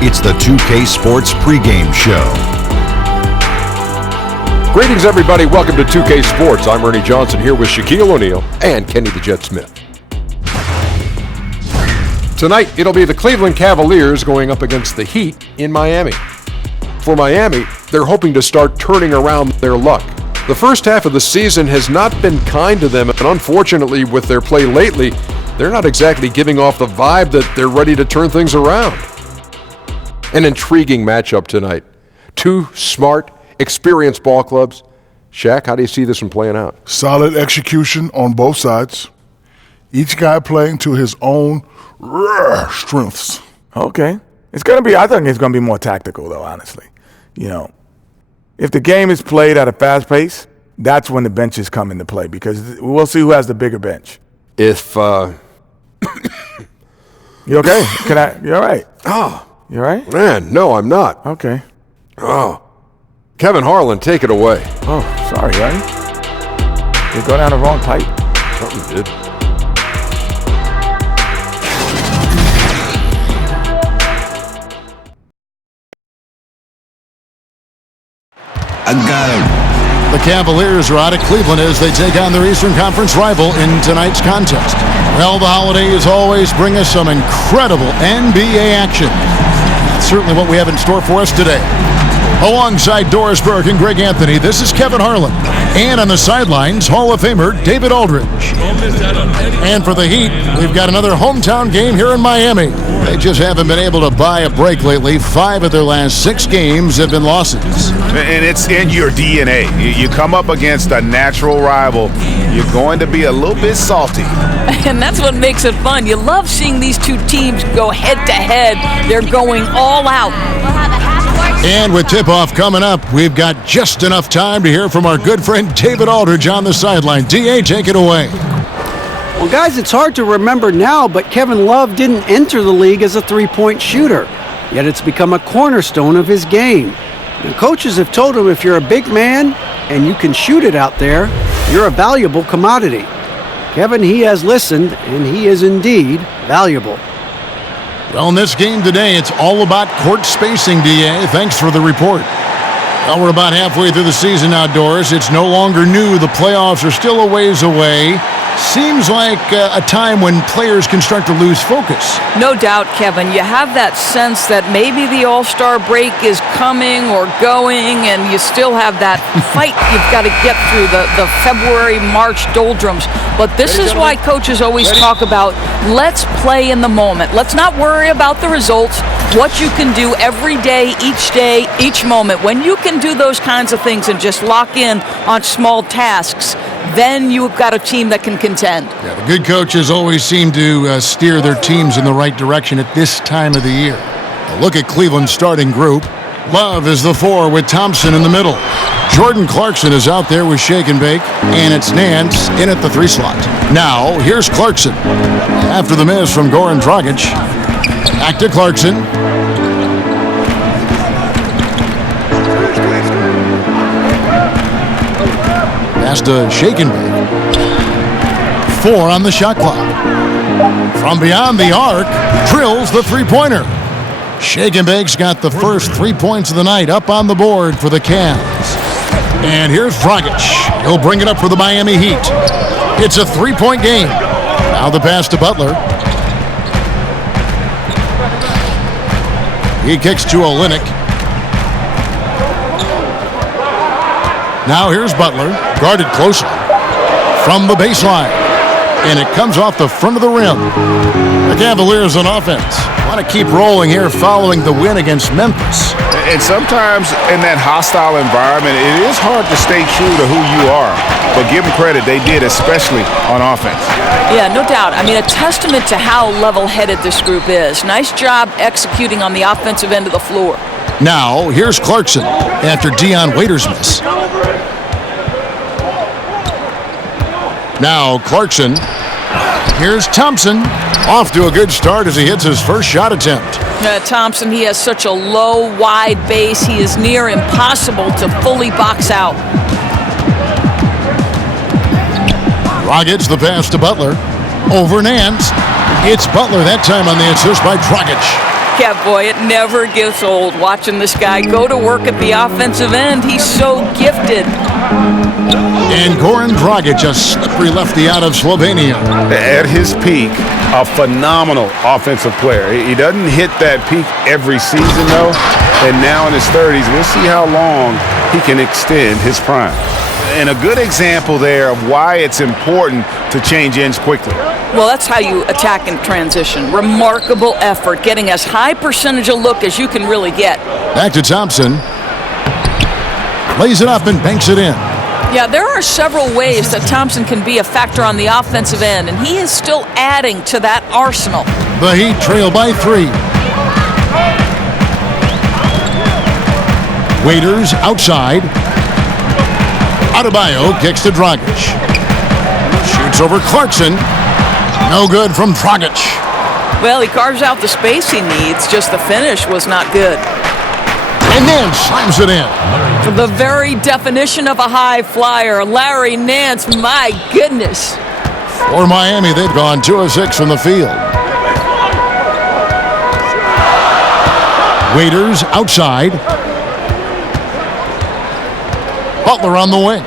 It's the 2K Sports pregame show. Greetings, everybody. Welcome to 2K Sports. I'm Ernie Johnson here with Shaquille O'Neal and Kenny the Jet Smith. Tonight, it'll be the Cleveland Cavaliers going up against the Heat in Miami. For Miami, they're hoping to start turning around their luck. The first half of the season has not been kind to them, and unfortunately, with their play lately, they're not exactly giving off the vibe that they're ready to turn things around. An intriguing matchup tonight. Two smart, experienced ball clubs. Shaq, how do you see this one playing out? Solid execution on both sides. Each guy playing to his own strengths. Okay. I think it's going to be more tactical, though, honestly. You know, if the game is played at a fast pace, that's when the benches come into play, because we'll see who has the bigger bench. If, You okay? You all right? Oh. You all right? Man, no, I'm not. Okay. Oh. Kevin Harlan, take it away. Oh, sorry, Ernie. You go down the wrong pipe. Something did. I got him. The Cavaliers are out of Cleveland as they take on their Eastern Conference rival in tonight's contest. Well, the holidays always bring us some incredible NBA action. That's certainly what we have in store for us today. Alongside Doris Burke and Greg Anthony, this is Kevin Harlan. And on the sidelines, Hall of Famer David Aldridge. And for the Heat, we've got another hometown game here in Miami. They just haven't been able to buy a break lately. 5 of their last 6 games have been losses. And it's in your DNA. You come up against a natural rival, you're going to be a little bit salty. And that's what makes it fun. You love seeing these two teams go head-to-head. They're going all out. And with tip-off coming up, we've got just enough time to hear from our good friend David Aldridge on the sideline. D.A., take it away. Well, guys, it's hard to remember now, but Kevin Love didn't enter the league as a three-point shooter, yet it's become a cornerstone of his game. The coaches have told him if you're a big man and you can shoot it out there, you're a valuable commodity. Kevin, he has listened, and he is indeed valuable. Well, in this game today, it's all about court spacing, D.A. Thanks for the report. Well, we're about halfway through the season outdoors. It's no longer new. The playoffs are still a ways away. Seems like a time when players can start to lose focus. No doubt, Kevin. You have that sense that maybe the All-Star break is coming or going, and you still have that fight you've got to get through, the February, March doldrums. But this is why coaches always talk about, let's play in the moment. Let's not worry about the results. What you can do every day, each moment. When you can do those kinds of things and just lock in on small tasks, then you've got a team that can contend. Yeah, the good coaches always seem to steer their teams in the right direction at this time of the year. A look at Cleveland's starting group. Love is the 4 with Thompson in the middle. Jordan Clarkson is out there with Shake and Bake, and it's Nance in at the 3 slot. Now, here's Clarkson. After the miss from Goran Dragic, back to Clarkson. Pass to Shake and Bake. 4 on the shot clock. From beyond the arc, drills the three-pointer. Shake and Bake's got the first 3 points of the night up on the board for the Cavs. And here's Dragic. He'll bring it up for the Miami Heat. It's a 3-point game. Now the pass to Butler. He kicks to Olynyk. Now here's Butler, guarded closely from the baseline. And it comes off the front of the rim. The Cavaliers on offense want to keep rolling here following the win against Memphis. And sometimes in that hostile environment, it is hard to stay true to who you are. But give them credit, they did, especially on offense. Yeah, no doubt. I mean, a testament to how level-headed this group is. Nice job executing on the offensive end of the floor. Now, here's Clarkson after Dion Waiters' miss. Now, Clarkson. Here's Thompson. Off to a good start as he hits his first shot attempt. Thompson, he has such a low, wide base. He is near impossible to fully box out. Dragic, the pass to Butler. Over Nance. It's Butler that time on the assist by Dragic. Yeah, boy, it never gets old watching this guy go to work at the offensive end. He's so gifted. And Goran Dragic, a slippery lefty out of Slovenia. At his peak, a phenomenal offensive player. He doesn't hit that peak every season, though. And now in his 30s, we'll see how long he can extend his prime. And a good example there of why it's important to change ends quickly. Well, that's how you attack in transition. Remarkable effort, getting as high percentage a look as you can really get. Back to Thompson. Lays it up and banks it in. Yeah, there are several ways that Thompson can be a factor on the offensive end, and he is still adding to that arsenal. The Heat trail by 3. Waiters outside. Adebayo kicks to Dragic. Shoots over Clarkson. No good from Dragic. Well, he carves out the space he needs, just the finish was not good. And then slams it in. The very definition of a high flyer, Larry Nance, my goodness. For Miami, they've gone 2 of 6 from the field. Waiters outside. Butler on the wing.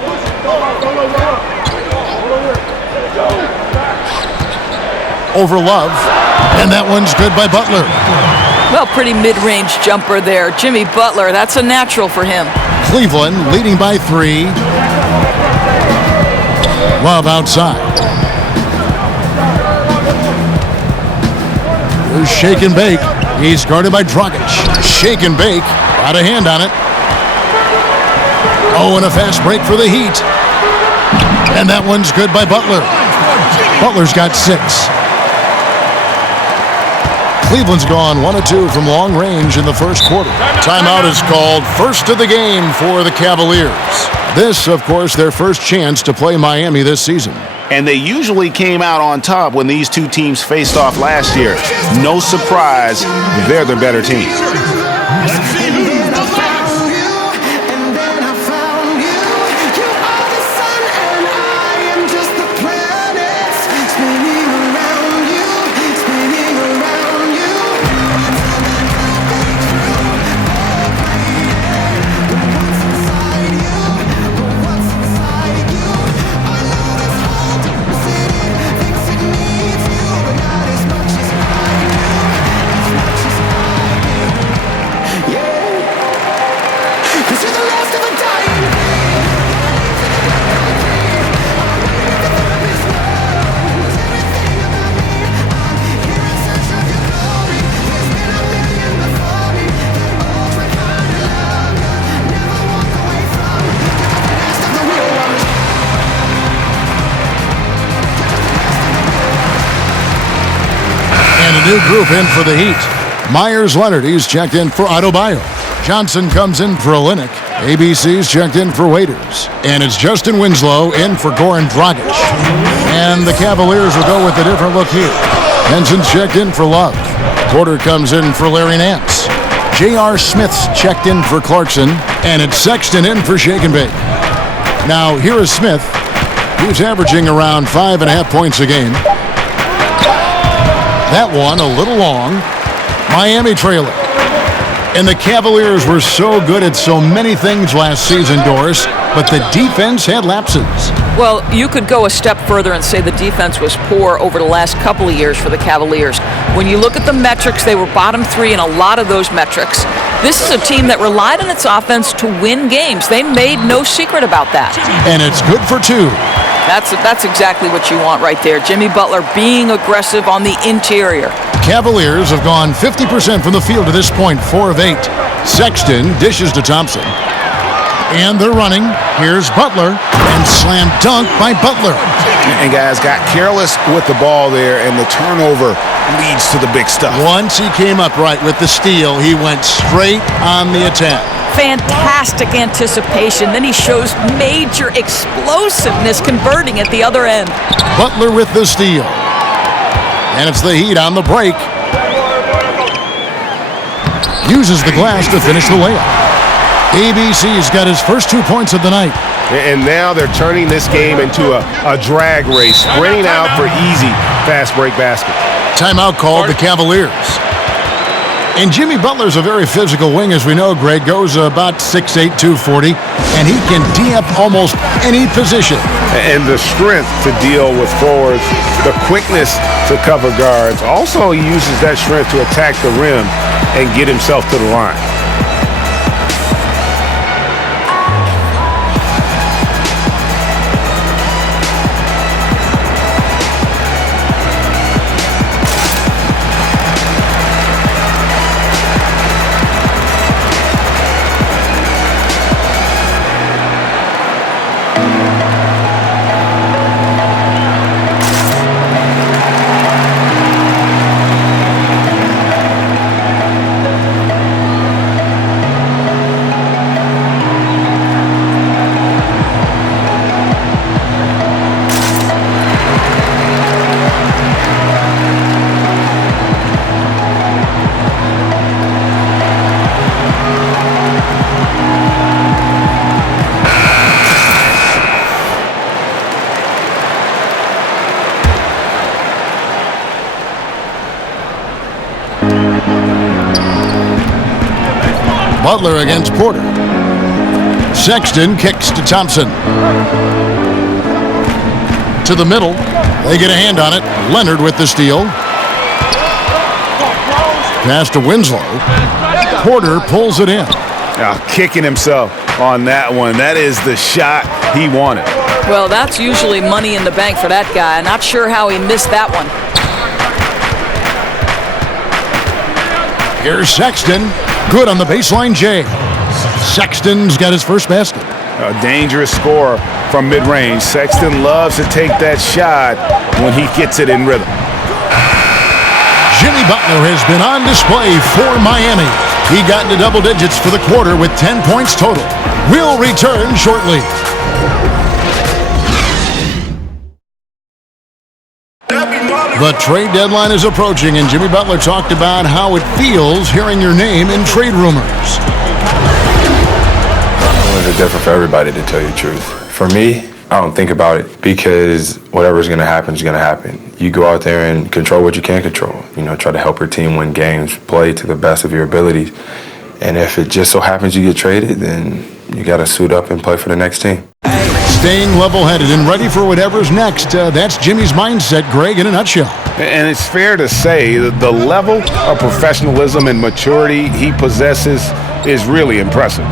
Over Love. And that one's good by Butler. Well, pretty mid-range jumper there. Jimmy Butler, that's a natural for him. Cleveland leading by 3. Love outside. Here's Shake and Bake. He's guarded by Dragic. Shake and Bake. Got a hand on it. Oh, and a fast break for the Heat. And that one's good by Butler. Butler's got 6. Cleveland's gone 1 of 2 from long range in the first quarter. Timeout is called, first of the game for the Cavaliers. This, of course, their first chance to play Miami this season. And they usually came out on top when these two teams faced off last year. No surprise, they're the better team. New group in for the Heat. Myers-Leonard, he's checked in for Adebayo. Johnson comes in for Olynyk. ABC's checked in for Waiters. And it's Justin Winslow in for Goran Dragic. And the Cavaliers will go with a different look here. Henson's checked in for Love. Porter comes in for Larry Nance. J.R. Smith's checked in for Clarkson. And it's Sexton in for Shake and Bake. Now, here is Smith. He's averaging around 5.5 points a game. That one a little long. Miami trailing. And the Cavaliers were so good at so many things last season, Doris, but the defense had lapses. Well, you could go a step further and say the defense was poor over the last couple of years for the Cavaliers. When you look at the metrics, they were bottom 3 in a lot of those metrics. This is a team that relied on its offense to win games. They made no secret about that. And it's good for 2. That's exactly what you want right there. Jimmy Butler being aggressive on the interior. Cavaliers have gone 50% from the field to this point, 4 of 8. Sexton dishes to Thompson. And they're running. Here's Butler. And slam dunk by Butler. And guys got careless with the ball there, and the turnover leads to the big stuff. Once he came up right with the steal, he went straight on the attack. Fantastic anticipation. Then he shows major explosiveness converting at the other end. Butler with the steal. And it's the Heat on the break. Uses the glass to finish the layup. ABC's got his first 2 points of the night. And now they're turning this game into a drag race, sprinting out for easy fast break basket. Timeout called the Cavaliers. And Jimmy Butler's a very physical wing, as we know, Greg. Goes about 6'8", 240, and he can tee up almost any position. And the strength to deal with forwards, the quickness to cover guards. Also, he uses that strength to attack the rim and get himself to the line. Butler against Porter. Sexton kicks to Thompson. To the middle. They get a hand on it. Leonard with the steal. Pass to Winslow. Porter pulls it in. Now kicking himself on that one. That is the shot he wanted. Well, that's usually money in the bank for that guy. Not sure how he missed that one. Here's Sexton. Good on the baseline, Jay. Sexton's got his first basket. A dangerous score from mid-range. Sexton loves to take that shot when he gets it in rhythm. Jimmy Butler has been on display for Miami. He got into double digits for the quarter with 10 points total. We'll return shortly. The trade deadline is approaching, and Jimmy Butler talked about how it feels hearing your name in trade rumors. It's different for everybody, to tell you the truth. For me, I don't think about it because whatever's going to happen is going to happen. You go out there and control what you can control. You know, try to help your team win games, play to the best of your abilities. And if it just so happens you get traded, then you got to suit up and play for the next team. Staying level-headed and ready for whatever's next. That's Jimmy's mindset, Greg, in a nutshell. And it's fair to say that the level of professionalism and maturity he possesses is really impressive.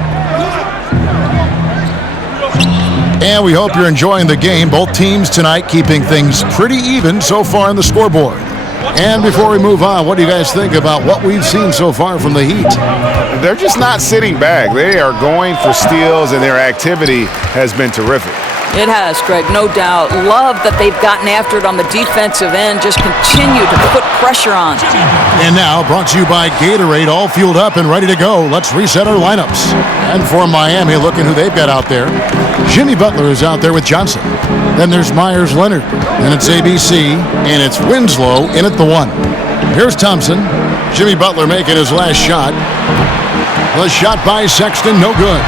And we hope you're enjoying the game. Both teams tonight keeping things pretty even so far on the scoreboard. And before we move on, what do you guys think about what we've seen so far from the Heat? They're just not sitting back. They are going for steals, and their activity has been terrific. It has, Greg, no doubt. Love that they've gotten after it on the defensive end. Just continue to put pressure on. And now, brought to you by Gatorade, all fueled up and ready to go. Let's reset our lineups. And for Miami, looking who they've got out there. Jimmy Butler is out there with Johnson. Then there's Myers Leonard. Then it's ABC, and it's Winslow in at the 1. Here's Thompson. Jimmy Butler making his last shot. The shot by Sexton, no good.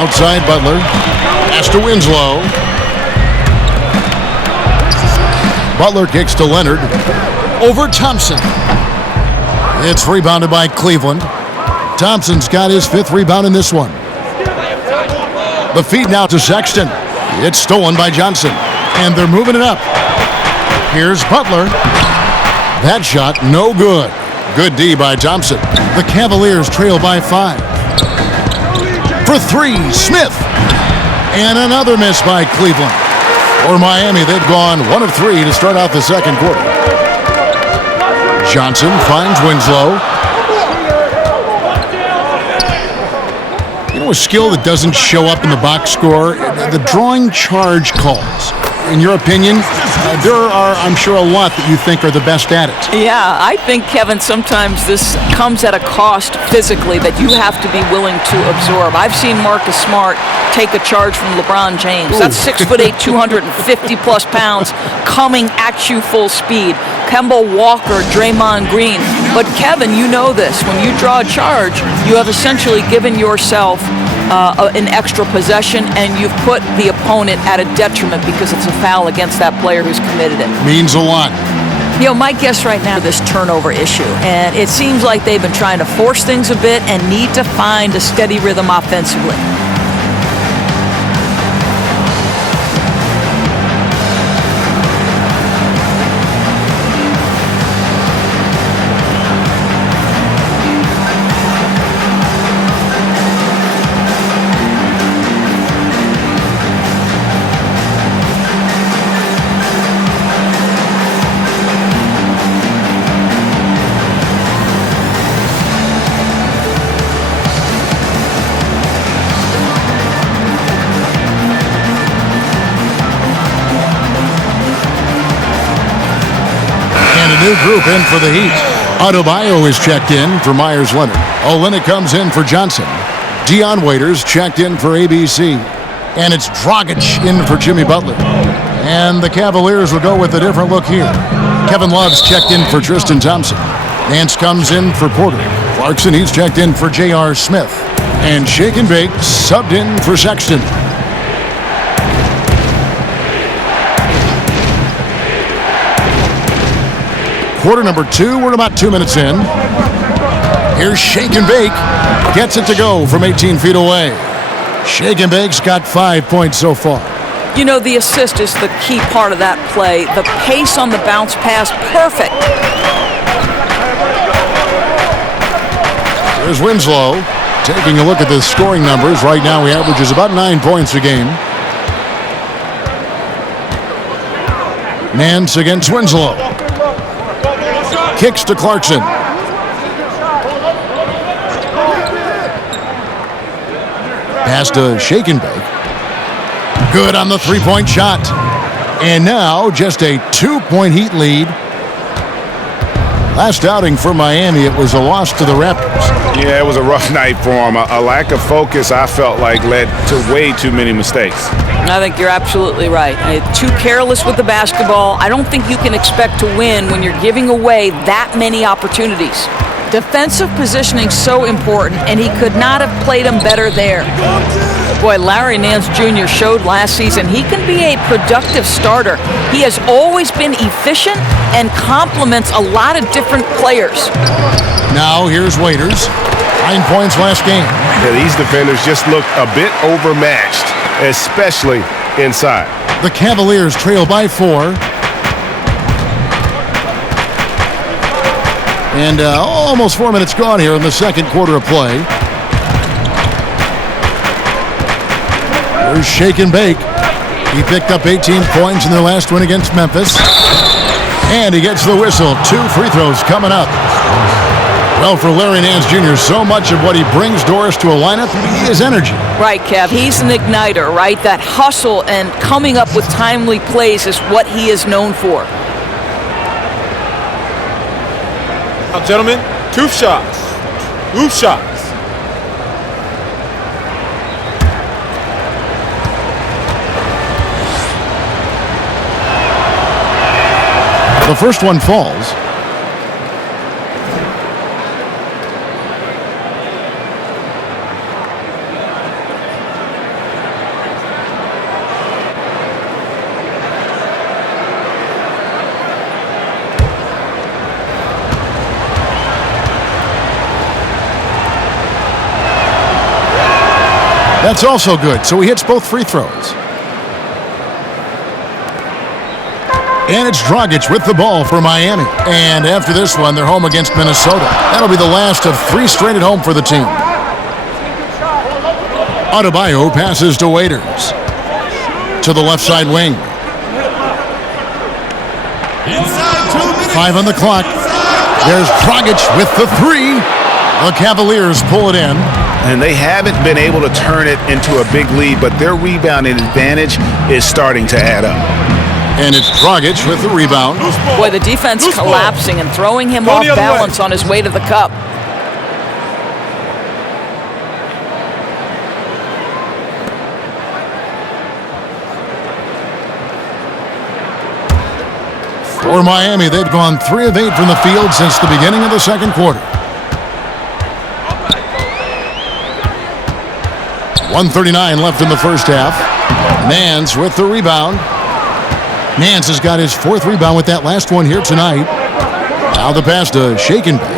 Outside Butler. Pass to Winslow. Butler kicks to Leonard. Over Thompson. It's rebounded by Cleveland. Thompson's got his 5th rebound in this one. The feed now to Sexton. It's stolen by Johnson. And they're moving it up. Here's Butler. That shot, no good. Good D by Thompson. The Cavaliers trail by 5. For 3, Smith. And another miss by Cleveland. For Miami, they've gone 1 of 3 to start out the second quarter. Johnson finds Winslow. You know a skill that doesn't show up in the box score? The drawing charge calls. In your opinion, there are, I'm sure, a lot that you think are the best at it. Yeah, I think, Kevin, sometimes this comes at a cost physically that you have to be willing to absorb. I've seen Marcus Smart take a charge from LeBron James. That's 6'8", 250-plus pounds coming at you full speed. Kemba Walker, Draymond Green. But, Kevin, you know this. When you draw a charge, you have essentially given yourself an extra possession, and you've put the opponent at a detriment because it's a foul against that player who's committed it. Means a lot. You know, my guess right now is this turnover issue, and it seems like they've been trying to force things a bit and need to find a steady rhythm offensively. New group in for the Heat. Adebayo is checked in for Myers Leonard. Olynyk comes in for Johnson. Dion Waiters checked in for ABC. And it's Dragic in for Jimmy Butler. And the Cavaliers will go with a different look here. Kevin Love's checked in for Tristan Thompson. Nance comes in for Porter. Clarkson, he's checked in for J.R. Smith. And Shake and Bake subbed in for Sexton. Quarter number 2, we're about 2 minutes in. Here's Shake and Bake. Gets it to go from 18 feet away. Shake and Bake's got 5 points so far. You know, the assist is the key part of that play. The pace on the bounce pass, perfect. There's Winslow. Taking a look at the scoring numbers. Right now he averages about 9 points a game. Nance against Winslow. Kicks to Clarkson. Pass to Shake and Bake. Good on the three-point shot. And now just a 2-point Heat lead. Last outing for Miami, it was a loss to the Raptors. Yeah, it was a rough night for him. A lack of focus, I felt like, led to way too many mistakes. I think you're absolutely right. Too careless with the basketball. I don't think you can expect to win when you're giving away that many opportunities. Defensive positioning so important, and he could not have played him better there. Boy, Larry Nance Jr. showed last season he can be a productive starter. He has always been efficient and complements a lot of different players. Now here's Waiters. 9 points last game. Yeah, these defenders just look a bit overmatched, especially inside. The Cavaliers trail by 4. And almost 4 minutes gone here in the second quarter of play. There's Shake and Bake. He picked up 18 points in their last win against Memphis. And he gets the whistle. 2 free throws coming up. Well, for Larry Nance Jr., so much of what he brings Doris to a lineup is energy. Right, Kev. He's an igniter, right? That hustle and coming up with timely plays is what he is known for. Now, gentlemen, 2 shots. 2 shots. The first one falls. That's also good, so he hits both free throws. And it's Dragic with the ball for Miami. And after this one, they're home against Minnesota. That'll be the last of 3 straight at home for the team. Adebayo passes to Waiters. To the left side wing. 5 on the clock. There's Dragic with the 3. The Cavaliers pull it in. And they haven't been able to turn it into a big lead, but their rebounding advantage is starting to add up. And it's Dragic with the rebound. Boy, the defense collapsing and throwing him off balance on his way to the cup. For Miami, they've gone 3 of 8 from the field since the beginning of the second quarter. 1:39 left in the first half. Nance with the rebound. Nance has got his 4th rebound with that last one here tonight. Now the pass to Shake and Bake.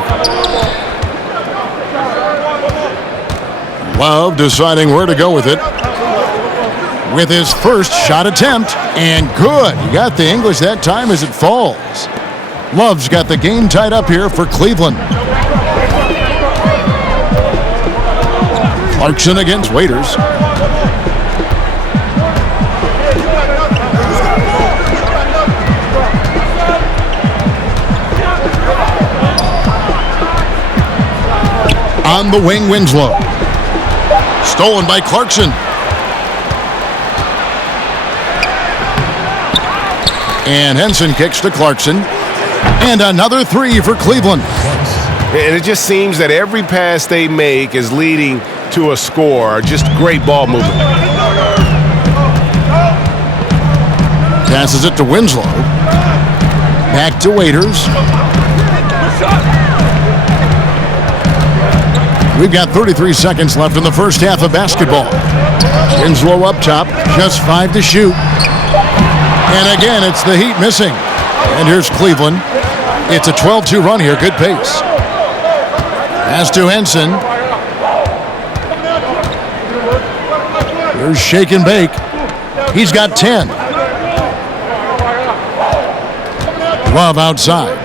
Love deciding where to go with it. With his first shot attempt, and good. He got the English that time as it falls. Love's got the game tied up here for Cleveland. Clarkson against Waiters. On the wing, Winslow. Stolen by Clarkson. And Henson kicks to Clarkson. And another 3 for Cleveland. And it just seems that every pass they make is leading to a score. Just great ball movement. Passes it to Winslow. Back to Waiters. We've got 33 seconds left in the first half of basketball. Winslow up top, just 5 to shoot. And again, it's the Heat missing. And here's Cleveland. It's a 12-2 run here, good pace. Pass to Henson. Here's Shake and Bake. He's got 10. Love outside.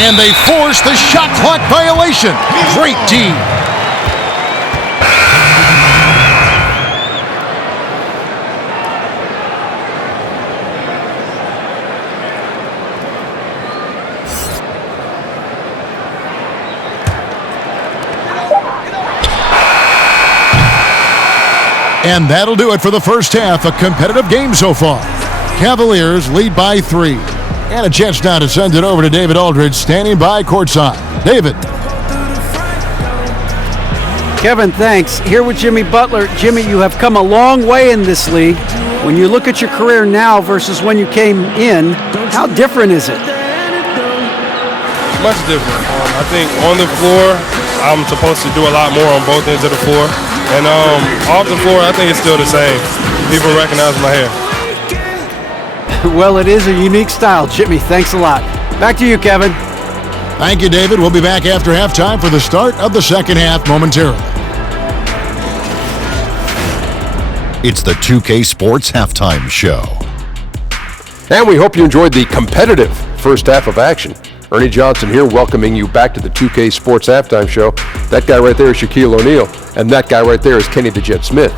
And they force the shot clock violation. Great D. And that'll do it for the first half. A competitive game so far. Cavaliers lead by 3. And a chance now to send it over to David Aldridge, standing by courtside. David. Kevin, thanks. Here with Jimmy Butler. Jimmy, you have come a long way in this league. When you look at your career now versus when you came in, how different is it? Much different. I think on the floor, I'm supposed to do a lot more on both ends of the floor. And off the floor, I think it's still the same. People recognize my hair. Well, it is a unique style, Jimmy. Thanks a lot. Back to you, Kevin. Thank you, David. We'll be back after halftime for the start of the second half momentarily. It's the 2K Sports Halftime Show. And we hope you enjoyed the competitive first half of action. Ernie Johnson here, welcoming you back to the 2K Sports Halftime Show. That guy right there is Shaquille O'Neal, and that guy right there is Kenny the Jet Smith.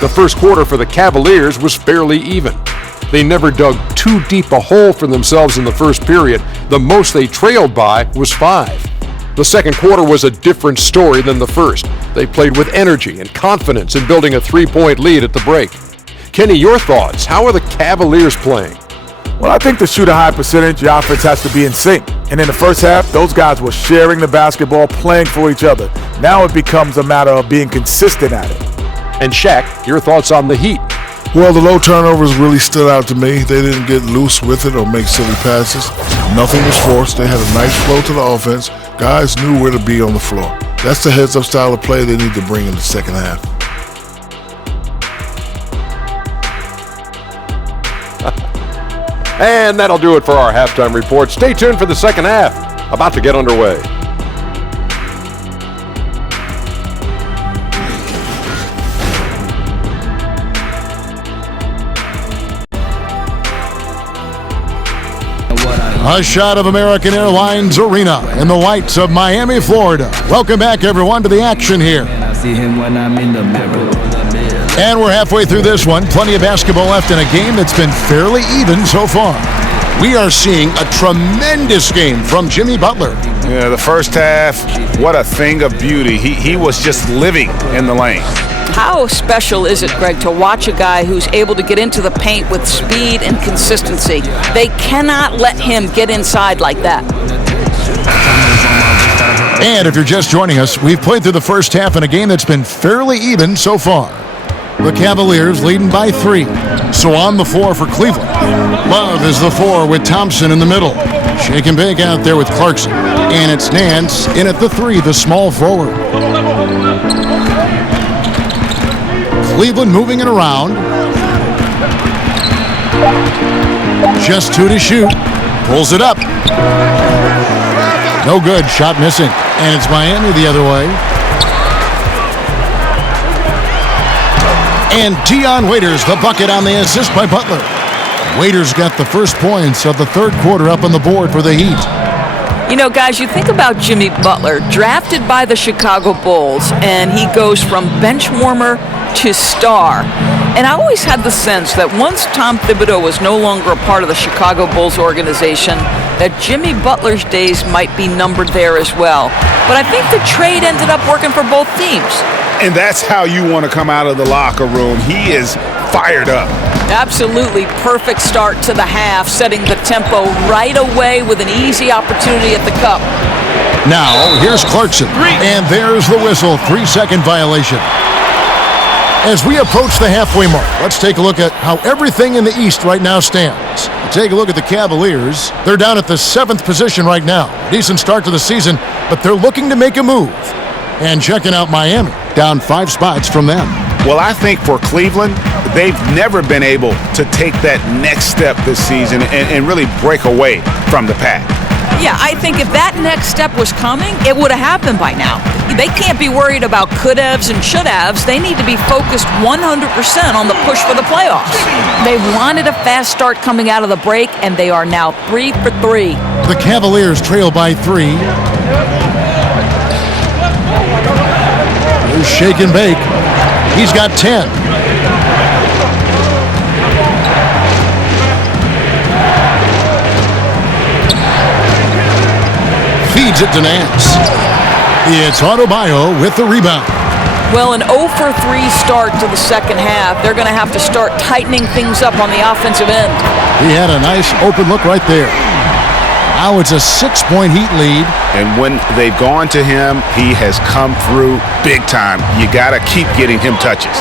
The first quarter for the Cavaliers was fairly even. They never dug too deep a hole for themselves in the first period. The most they trailed by was 5. The second quarter was a different story than the first. They played with energy and confidence in building a 3-point lead at the break. Kenny, your thoughts? How are the Cavaliers playing? Well, I think to shoot a high percentage, your offense has to be in sync. And in the first half, those guys were sharing the basketball, playing for each other. Now it becomes a matter of being consistent at it. And Shaq, your thoughts on the Heat? Well, the low turnovers really stood out to me. They didn't get loose with it or make silly passes. Nothing was forced. They had a nice flow to the offense. Guys knew where to be on the floor. That's the heads-up style of play they need to bring in the second half. And that'll do it for our halftime report. Stay tuned for the second half. About to get underway. A shot of American Airlines Arena in the lights of Miami, Florida. Welcome back, everyone, to the action here. And we're halfway through this one. Plenty of basketball left in a game that's been fairly even so far. We are seeing a tremendous game from Jimmy Butler. Yeah, the first half, what a thing of beauty. He was just living in the lane. How special is it, Greg, to watch a guy who's able to get into the paint with speed and consistency? They cannot let him get inside like that. And if you're just joining us, we've played through the first half in a game that's been fairly even so far. The Cavaliers leading by 3. So on the floor for Cleveland. Love is the 4 with Thompson in the middle. Shake and Bake out there with Clarkson. And it's Nance in at the 3, the small forward. Cleveland moving it around. Just 2 to shoot. Pulls it up. No good. Shot missing. And it's Miami the other way. And Dion Waiters, the bucket on the assist by Butler. Waiters got the first points of the third quarter up on the board for the Heat. You know, guys, you think about Jimmy Butler, drafted by the Chicago Bulls, and he goes from bench warmer to star. And I always had the sense that once Tom Thibodeau was no longer a part of the Chicago Bulls organization, that Jimmy Butler's days might be numbered there as well. But I think the trade ended up working for both teams. And that's how you want to come out of the locker room. He is fired up. Absolutely perfect start to the half, setting the tempo right away with an easy opportunity at the cup. Now, here's Clarkson. And there's the whistle. 3-second violation. As we approach the halfway mark, let's take a look at how everything in the East right now stands. Take a look at the Cavaliers. They're down at the 7th position right now. Decent start to the season, but they're looking to make a move. And checking out Miami, down 5 spots from them. Well, I think for Cleveland, they've never been able to take that next step this season and really break away from the pack. Yeah, I think if that next step was coming, it would have happened by now. They can't be worried about could-haves and should-haves. They need to be focused 100% on the push for the playoffs. They wanted a fast start coming out of the break, and they are now 3 for 3. The Cavaliers trail by 3. There's shake and bake. He's got 10. Feeds it to Nance. It's Adebayo with the rebound. Well, an 0 for 3 start to the second half. They're going to have to start tightening things up on the offensive end. He had a nice open look right there. Now it's a 6-point Heat lead. And when they've gone to him, he has come through big time. You got to keep getting him touches.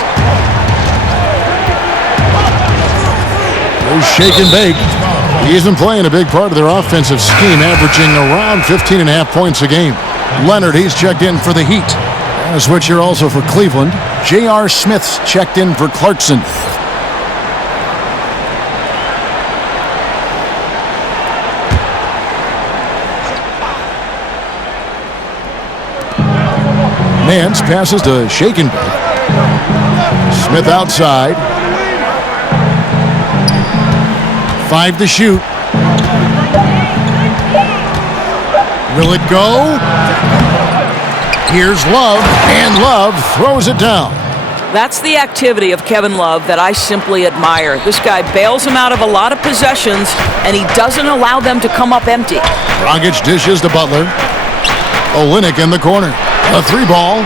There's shake and bake. He isn't playing a big part of their offensive scheme, averaging around 15.5 points a game. Leonard, he's checked in for the Heat. And a switch here also for Cleveland. J.R. Smith's checked in for Clarkson. Nance passes to shake and bake. Smith outside. 5 to shoot. Will it go? Here's Love, and Love throws it down. That's the activity of Kevin Love that I simply admire. This guy bails him out of a lot of possessions, and he doesn't allow them to come up empty. Dragic dishes to Butler. Olynyk in the corner. A 3-ball.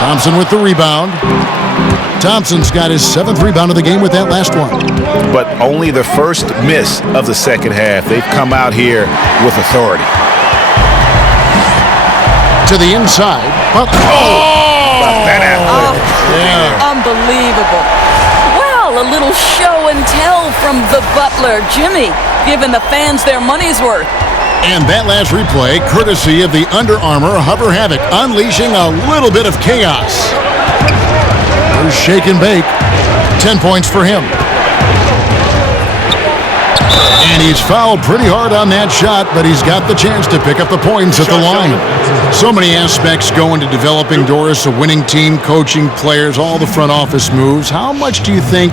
Thompson with the rebound. Thompson's got his 7th rebound of the game with that last one. But only the first miss of the second half. They've come out here with authority. To the inside. Butler. Unbelievable. Well, a little show and tell from the Butler. Jimmy giving the fans their money's worth. And that last replay, courtesy of the Under Armour Hover Havoc, unleashing a little bit of chaos. There's shake and bake. 10 points for him. And he's fouled pretty hard on that shot, but he's got the chance to pick up the points at the line. So many aspects go into developing Doris, a winning team, coaching players, all the front office moves. How much do you think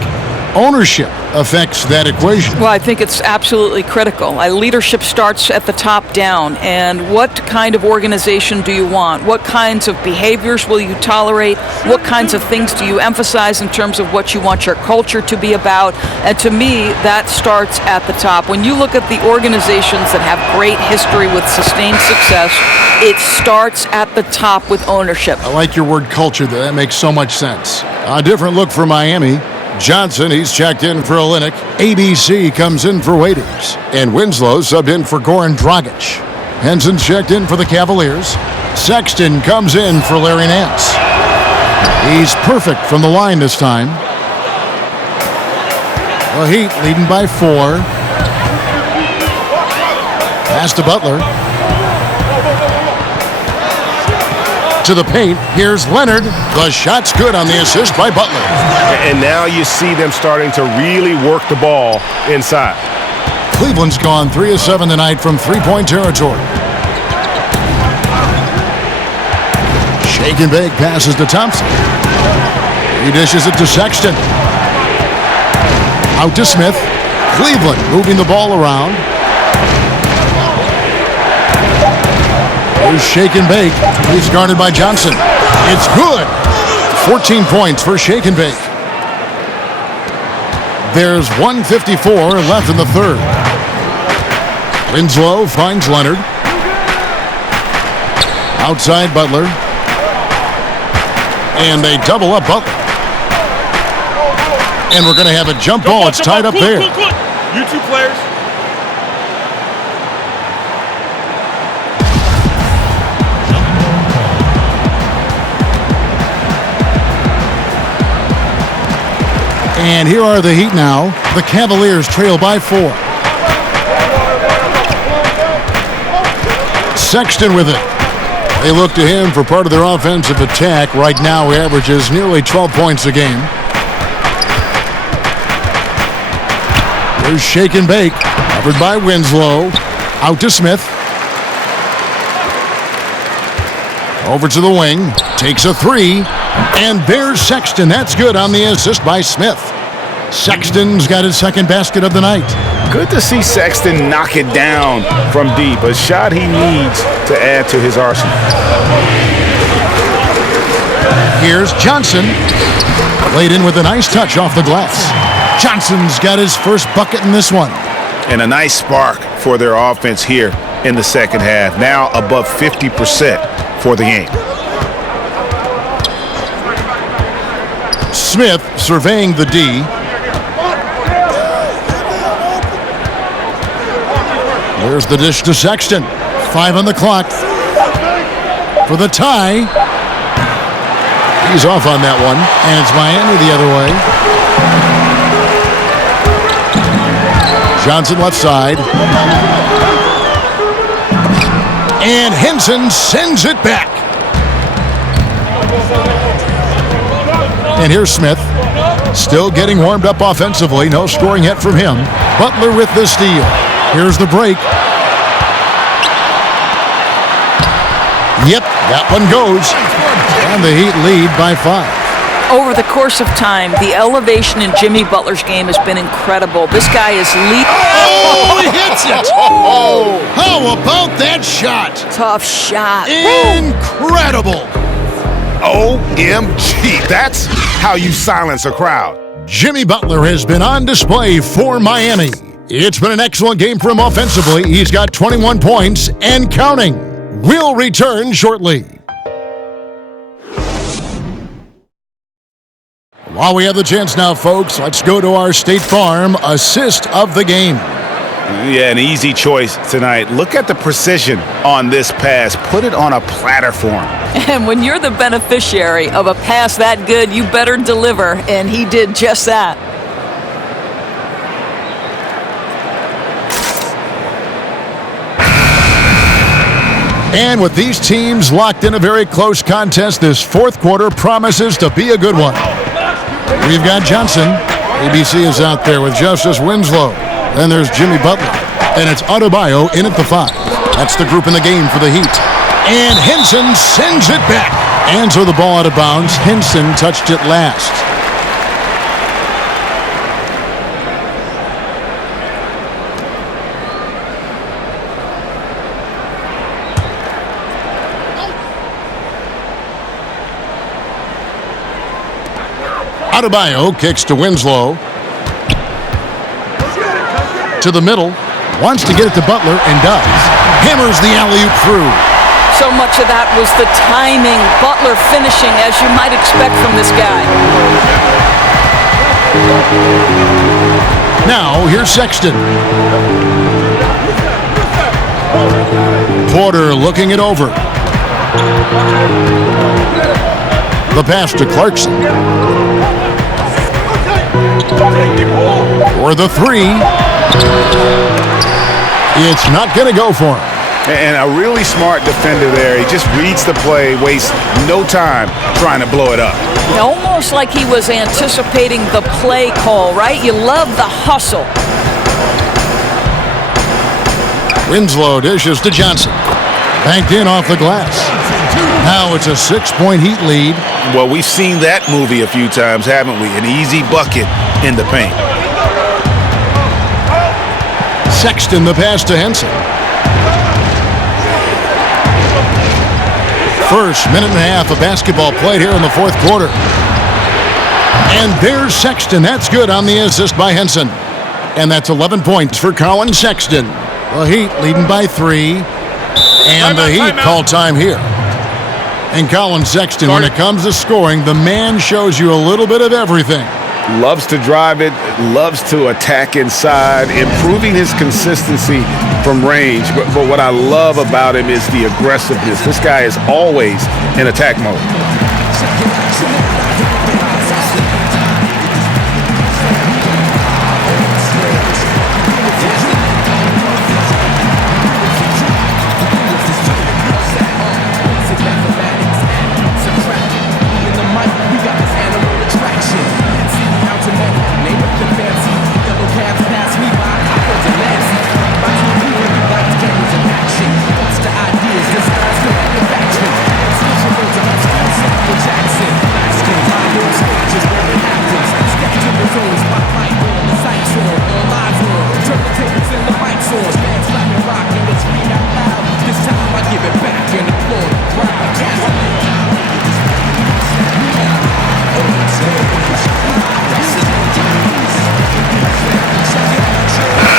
ownership affects that equation? Well, I think it's absolutely critical. Leadership starts at the top down. And what kind of organization do you want? What kinds of behaviors will you tolerate? What kinds of things do you emphasize in terms of what you want your culture to be about? And to me, that starts at the top. When you look at the organizations that have great history with sustained success, it starts at the top with ownership. I like your word culture, though. That makes so much sense. A different look for Miami. Johnson, he's checked in for Olynyk. ABC comes in for Waiters. And Winslow subbed in for Goran Dragic. Henson's checked in for the Cavaliers. Sexton comes in for Larry Nance. He's perfect from the line this time. The Heat leading by 4. Pass to Butler. To the paint, here's Leonard. The shot's good on the assist by Butler. And now you see them starting to really work the ball inside. Cleveland's gone 3 of 7 tonight from three-point territory. Shake and bake passes to Thompson. He dishes it to Sexton. Out to Smith. Cleveland moving the ball around. Here's Shake and Bake. He's guarded by Johnson. It's good. 14 points for Shake and Bake. There's 1:54 left in the third. Winslow finds Leonard. Outside Butler. And they double up Butler. And we're going to have a jump ball. It's tied up there. You two players. And here are the Heat now. The Cavaliers trail by 4. Sexton with it. They look to him for part of their offensive attack. Right now, he averages nearly 12 points a game. There's Shake and Bake. Covered by Winslow. Out to Smith. Over to the wing. Takes a 3. And there's Sexton. That's good on the assist by Smith. Sexton's got his second basket of the night. Good to see Sexton knock it down from deep. A shot he needs to add to his arsenal. Here's Johnson. Laid in with a nice touch off the glass. Johnson's got his first bucket in this one. And a nice spark for their offense here in the second half. Now above 50% for the game. Smith surveying the D. There's the dish to Sexton. 5 on the clock. For the tie. He's off on that one. And it's Miami the other way. Johnson left side. And Henson sends it back. And here's Smith. Still getting warmed up offensively. No scoring yet from him. Butler with the steal. Here's the break. Yep, that one goes. And the Heat lead by 5. Over the course of time, the elevation in Jimmy Butler's game has been incredible. This guy is leading. Oh, he hits it! Oh, how about that shot? Tough shot. Incredible. OMG, that's how you silence a crowd. Jimmy Butler has been on display for Miami. It's been an excellent game for him offensively. He's got 21 points and counting. We'll return shortly. While we have the chance now, folks, let's go to our State Farm assist of the game. Yeah, an easy choice tonight. Look at the precision on this pass. Put it on a platter for him. And when you're the beneficiary of a pass that good, you better deliver, and he did just that. And with these teams locked in a very close contest, this fourth quarter promises to be a good one. We've got Johnson. ABC is out there with Justice Winslow. Then there's Jimmy Butler. And it's Adebayo in at the 5. That's the group in the game for the Heat. And Henson sends it back. And so the ball out of bounds. Henson touched it last. Adebayo kicks to Winslow. To the middle. Wants to get it to Butler and does. Hammers the alley-oop through. So much of that was the timing. Butler finishing as you might expect from this guy. Now, here's Sexton. Porter looking it over. The pass to Clarkson. For the 3. It's not going to go for him. And a really smart defender there. He just reads the play, wastes no time trying to blow it up. Almost like he was anticipating the play call, right? You love the hustle. Winslow dishes to Johnson. Banked in off the glass. Now it's a 6-point Heat lead. Well, we've seen that movie a few times, haven't we? An easy bucket in the paint. Sexton the pass to Henson. First minute and a half of basketball played here in the fourth quarter. And there's Sexton. That's good on the assist by Henson. And that's 11 points for Colin Sexton. The Heat leading by 3. And the Heat call time here. And Colin Sexton, when it comes to scoring, the man shows you a little bit of everything. Loves to drive it, loves to attack inside, improving his consistency from range. But what I love about him is the aggressiveness. This guy is always in attack mode.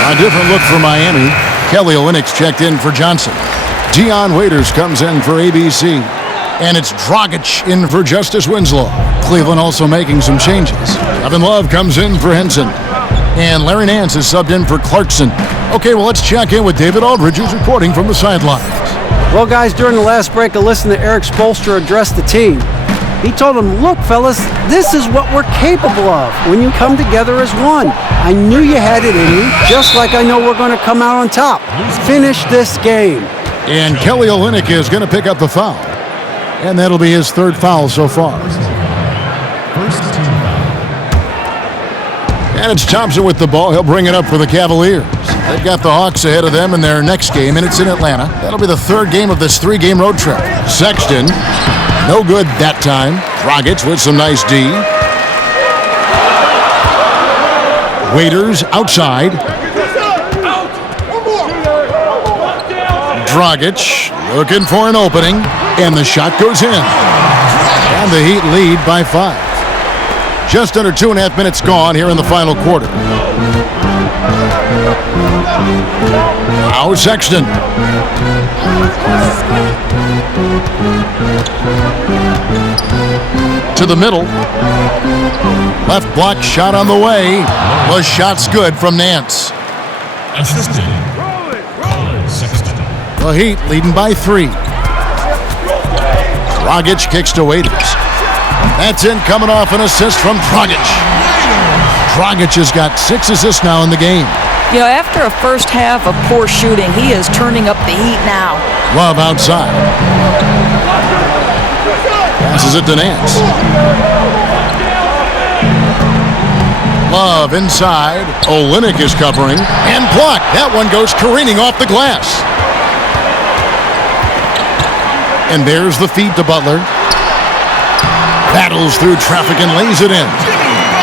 A different look for Miami. Kelly Olynyk's checked in for Johnson. Dion Waiters comes in for ABC. And it's Dragic in for Justice Winslow. Cleveland also making some changes. Kevin Love comes in for Henson. And Larry Nance is subbed in for Clarkson. Okay, well, let's check in with David Aldridge, who's reporting from the sidelines. Well, guys, during the last break, I listened to Eric Spoelstra address the team. He told them, look, fellas, this is what we're capable of when you come together as one. I knew you had it in you, just like I know we're going to come out on top. Finish this game. And Kelly Olynyk is going to pick up the foul. And that'll be his third foul so far. And it's Thompson with the ball. He'll bring it up for the Cavaliers. They've got the Hawks ahead of them in their next game, and it's in Atlanta. That'll be the third game of this 3-game road trip. Sexton, no good that time. Dragic with some nice D. Waiters outside. Dragic looking for an opening, and the shot goes in. And the Heat lead by 5. Just under 2.5 minutes gone here in the final quarter. Now Sexton. To the middle. Left block shot on the way. The shot's good from Nance. Assistant, Colin Sexton. The Heat leading by 3. Dragic kicks to Waiters. That's in, coming off an assist from Dragic. Dragic has got 6 assists now in the game. You know, after a first half of poor shooting, he is turning up the heat now. Love outside. Passes it to Nance. Love inside. Olynyk is covering. And blocked. That one goes careening off the glass. And there's the feed to Butler. Battles through traffic and lays it in.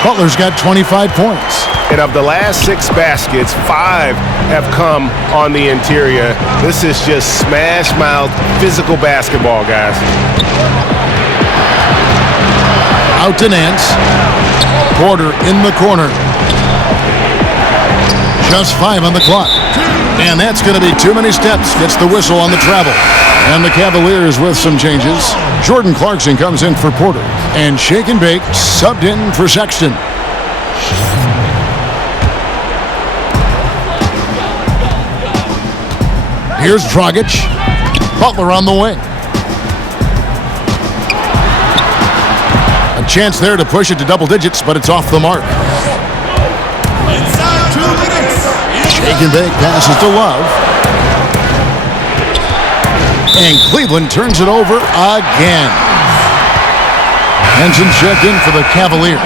Butler's got 25 points. And of the last 6 baskets, 5 have come on the interior. This is just smash mouth physical basketball, guys. Out to Nance. Porter in the corner. Just 5 on the clock. And that's going to be too many steps. Gets the whistle on the travel. And the Cavaliers with some changes. Jordan Clarkson comes in for Porter. And Shake and Bake subbed in for Sexton. Here's Dragic. Butler on the wing. A chance there to push it to double digits, but it's off the mark. Inside 2 minutes. Shake and Bake passes to Love. And Cleveland turns it over again. Henson checked in for the Cavaliers.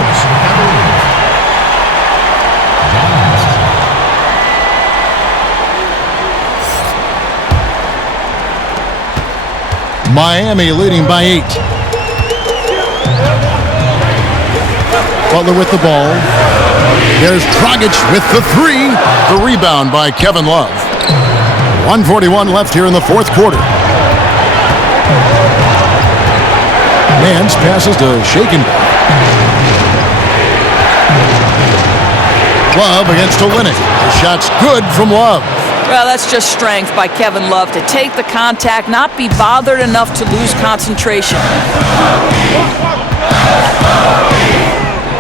Miami leading by 8. Butler with the ball. There's Dragic with the 3. The rebound by Kevin Love. 1:41 left here in the fourth quarter. Nance passes to Shaken. Love against Olynyk. The shot's good from Love. Well, that's just strength by Kevin Love to take the contact, not be bothered enough to lose concentration.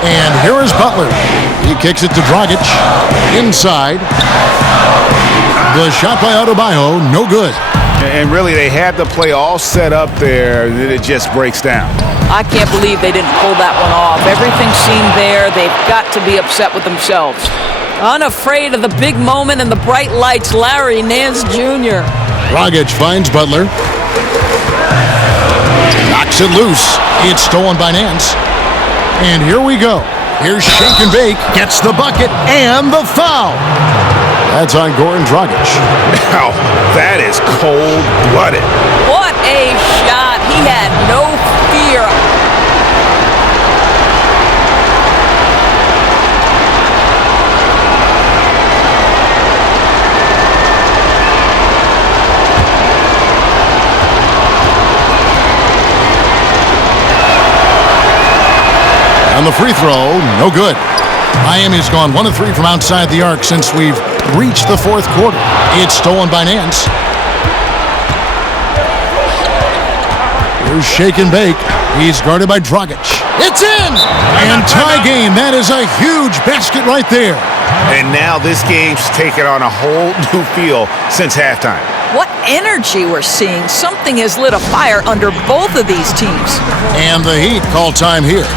And here is Butler. He kicks it to Dragic. Inside. The shot by Adebayo, no good. And really, they had the play all set up there, and then it just breaks down. I can't believe they didn't pull that one off. Everything seemed there. They've got to be upset with themselves. Unafraid of the big moment and the bright lights, Larry Nance Jr. Dragic finds Butler. Knocks it loose. It's stolen by Nance. And here we go. Here's Shake and Bake. Gets the bucket and the foul. That's on Goran Dragic. Now, that is cold-blooded. What a shot. He had no fear. And the free throw, no good. Miami's gone 1 of 3 from outside the arc since we've reached the fourth quarter. It's stolen by Nance. Here's Shake and Bake. He's guarded by Dragic. It's in! And tie game. That is a huge basket right there. And now this game's taken on a whole new feel since halftime. What energy we're seeing. Something has lit a fire under both of these teams. And the Heat call time here.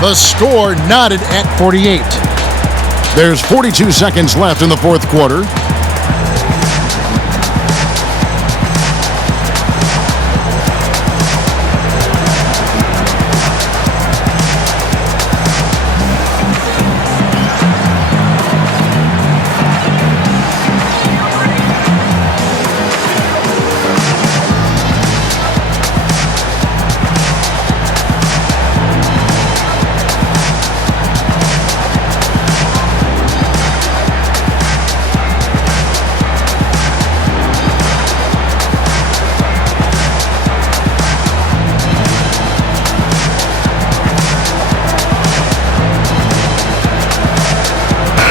The score knotted at 48. There's 42 seconds left in the fourth quarter.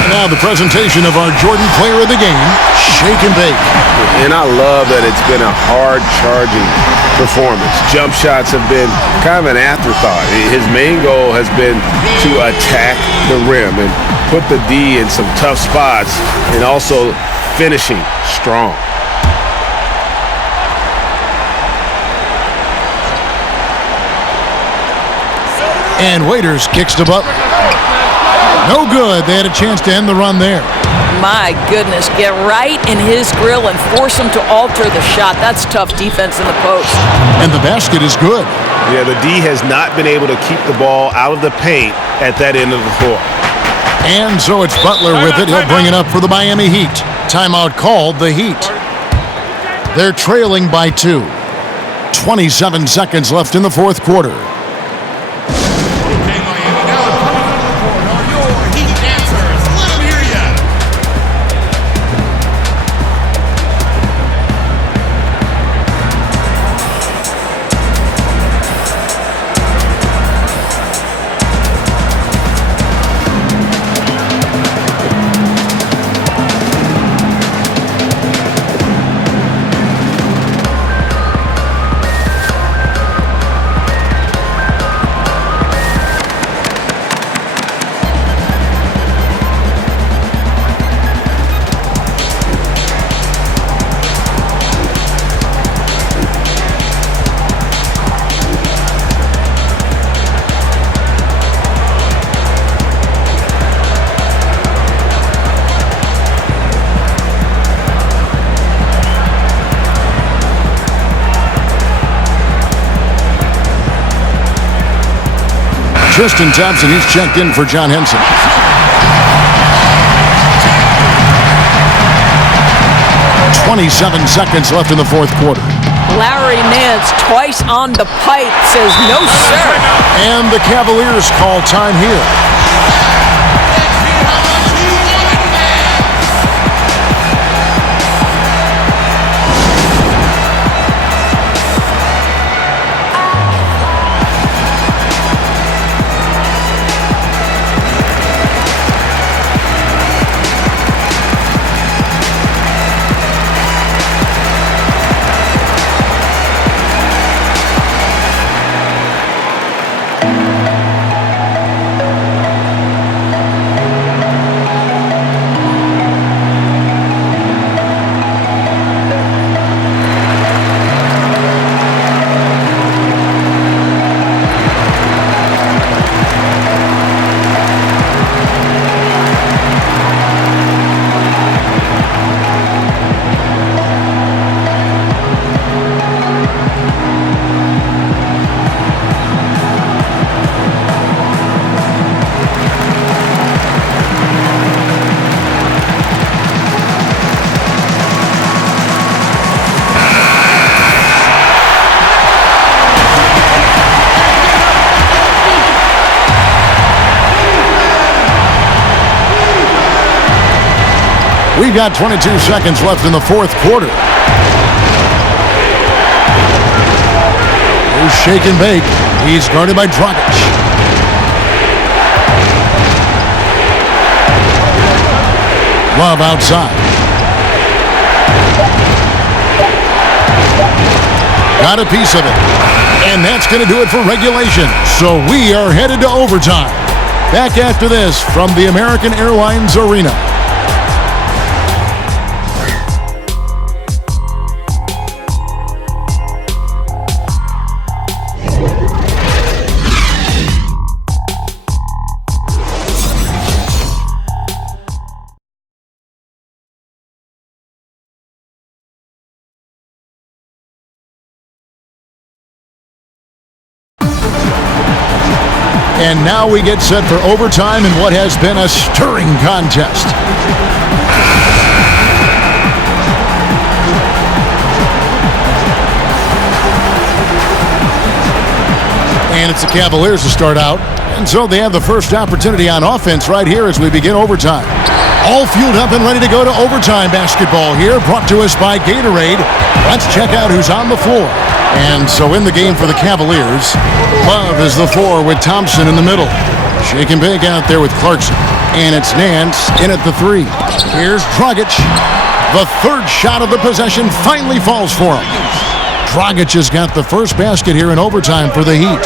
Now the presentation of our Jordan Player of the Game, Shake and Bake. And I love that it's been a hard-charging performance. Jump shots have been kind of an afterthought. His main goal has been to attack the rim and put the D in some tough spots and also finishing strong. And Waiters kicks to Butler. No good. They had a chance to end the run there. My goodness, get right in his grill and force him to alter the shot. That's tough defense in the post. And the basket is good. Yeah, the D has not been able to keep the ball out of the paint at that end of the floor. And so it's Butler with it. He'll bring it up for the Miami Heat. Timeout called the Heat. They're trailing by 2. 27 seconds left in the fourth quarter. Tristan Thompson, he's checked in for John Henson. 27 seconds left in the fourth quarter. Larry Nance twice on the pipe says no, sir. And the Cavaliers call time here. We've got 22 seconds left in the fourth quarter. Here's shake and bake. He's guarded by Dragic. Love outside. Got a piece of it. And that's going to do it for regulation. So we are headed to overtime. Back after this from the American Airlines Arena. And now we get set for overtime in what has been a stirring contest. And it's the Cavaliers to start out. And so they have the first opportunity on offense right here as we begin overtime. All fueled up and ready to go to overtime basketball here, brought to us by Gatorade. Let's check out who's on the floor. And so in the game for the Cavaliers, Love is the 4 with Thompson in the middle. Shake and bake out there with Clarkson. And it's Nance in at the 3. Here's Dragic. The third shot of the possession finally falls for him. Dragic has got the first basket here in overtime for the Heat.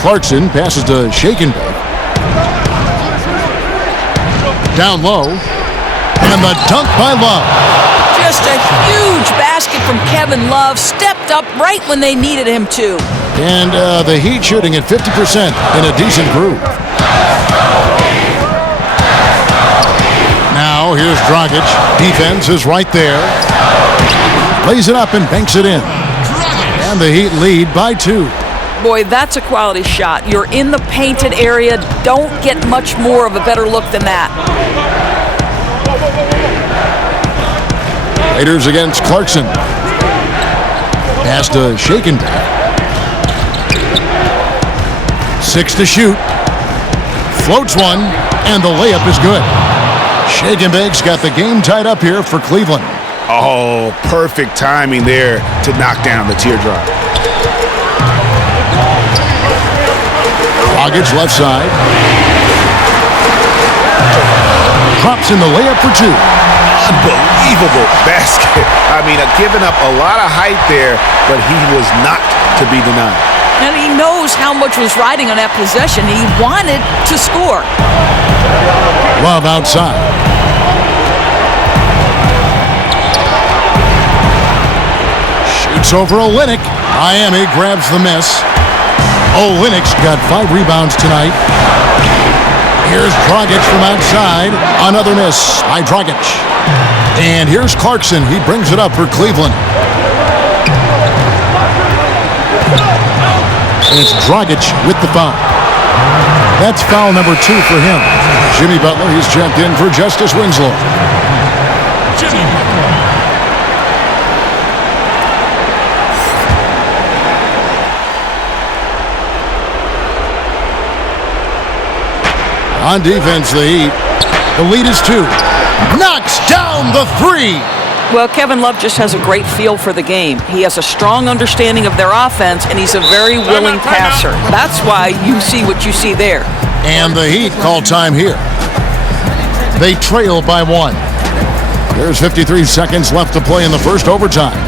Clarkson passes to Shake and bake. Down low. And the dunk by Love. Just a huge basket from Kevin Love. Stepped up right when they needed him to. And the Heat shooting at 50% in a decent groove. Now here's Dragic. Defense is right there. Lays it up and banks it in. And the Heat lead by 2. Boy, that's a quality shot. You're in the painted area. Don't get much more of a better look than that. Raiders against Clarkson. Pass to Shake and bake. 6 to shoot. Floats one, and the layup is good. Shake and bake's got the game tied up here for Cleveland. Oh, perfect timing there to knock down the teardrop. Dragic left side. Drops in the layup for 2. Unbelievable basket. I mean, giving up a lot of height there, but he was not to be denied. And he knows how much was riding on that possession. He wanted to score. Love outside. Shoots over Olynyk. Miami grabs the miss. Olynyk's got 5 rebounds tonight. Here's Dragic from outside. Another miss by Dragic. And here's Clarkson. He brings it up for Cleveland. And it's Dragic with the foul. That's foul number 2 for him. Jimmy Butler, he's checked in for Justice Winslow. Jimmy Butler. On defense, the Heat. The lead is 2. Knocks down the 3. Well, Kevin Love just has a great feel for the game. He has a strong understanding of their offense, and he's a very willing passer. That's why you see what you see there. And the Heat call time here. They trail by 1. There's 53 seconds left to play in the first overtime.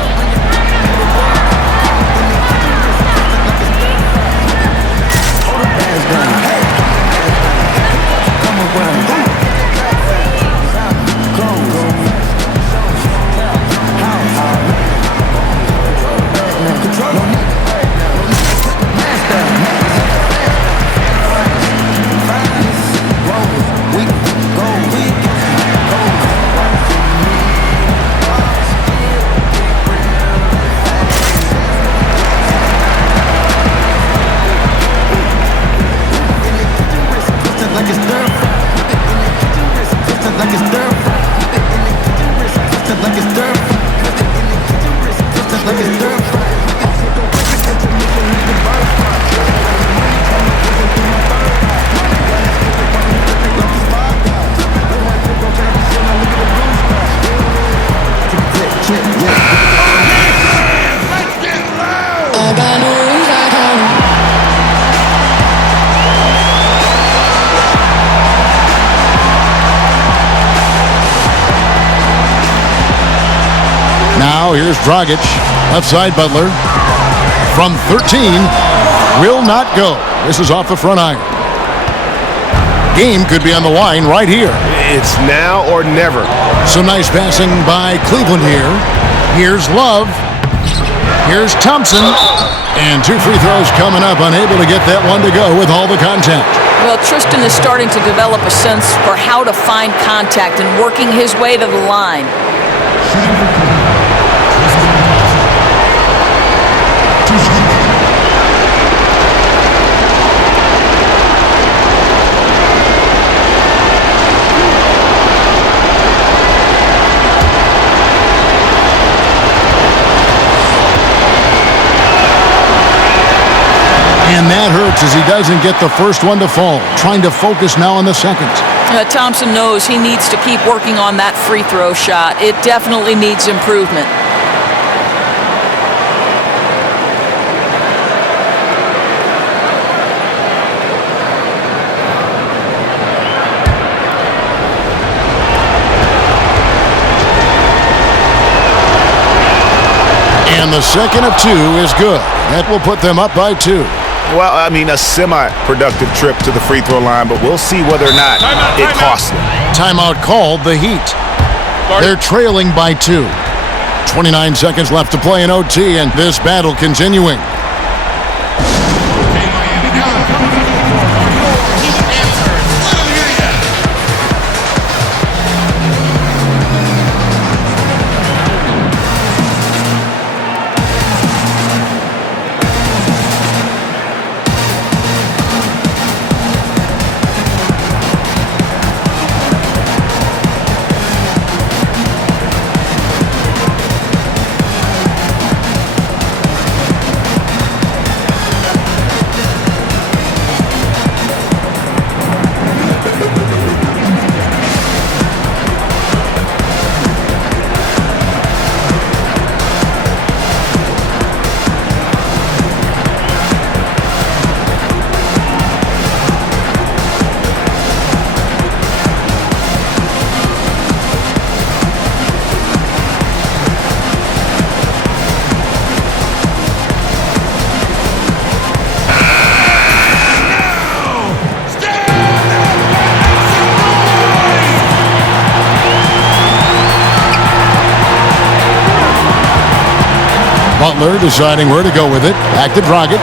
Now here's Dragic, left side Butler, from 13, will not go. This is off the front iron. Game could be on the line right here. It's now or never. Some nice passing by Cleveland here. Here's Love. Here's Thompson. And 2 free throws coming up, unable to get that one to go with all the contact. Well, Tristan is starting to develop a sense for how to find contact and working his way to the line. And that hurts as he doesn't get the first one to fall. Trying to focus now on the second. Thompson knows he needs to keep working on that free throw shot. It definitely needs improvement. And the second of 2 is good. That will put them up by 2. Well, I mean, a semi-productive trip to the free throw line, but we'll see whether or not it costs them. Timeout called, the Heat. They're trailing by 2. 29 seconds left to play in OT, and this battle continuing. Butler deciding where to go with it. Back to Dragic.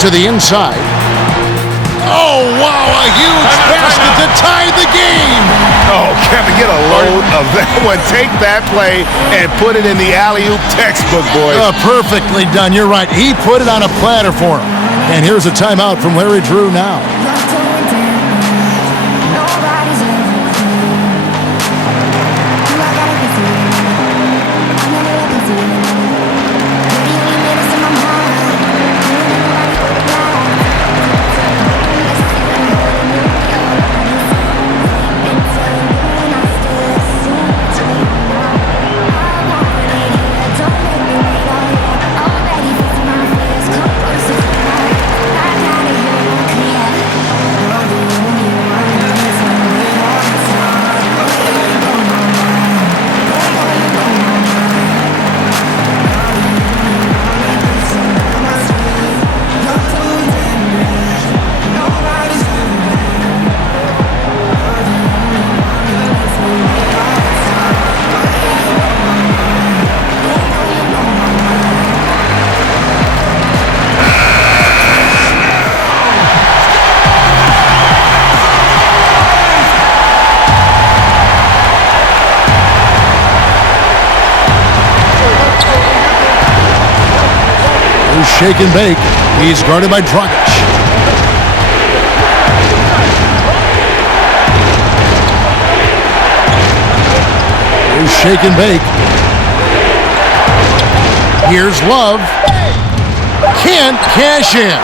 To the inside. Oh, wow, a huge basket to tie the game. Oh, Kevin, get a load of that one. Take that play and put it in the alley-oop textbook, boys. Perfectly done. You're right. He put it on a platter for him. And here's a timeout from Larry Drew now. Shake and bake. He's guarded by Dragic. Here's shake and bake. Here's Love. Can't cash in.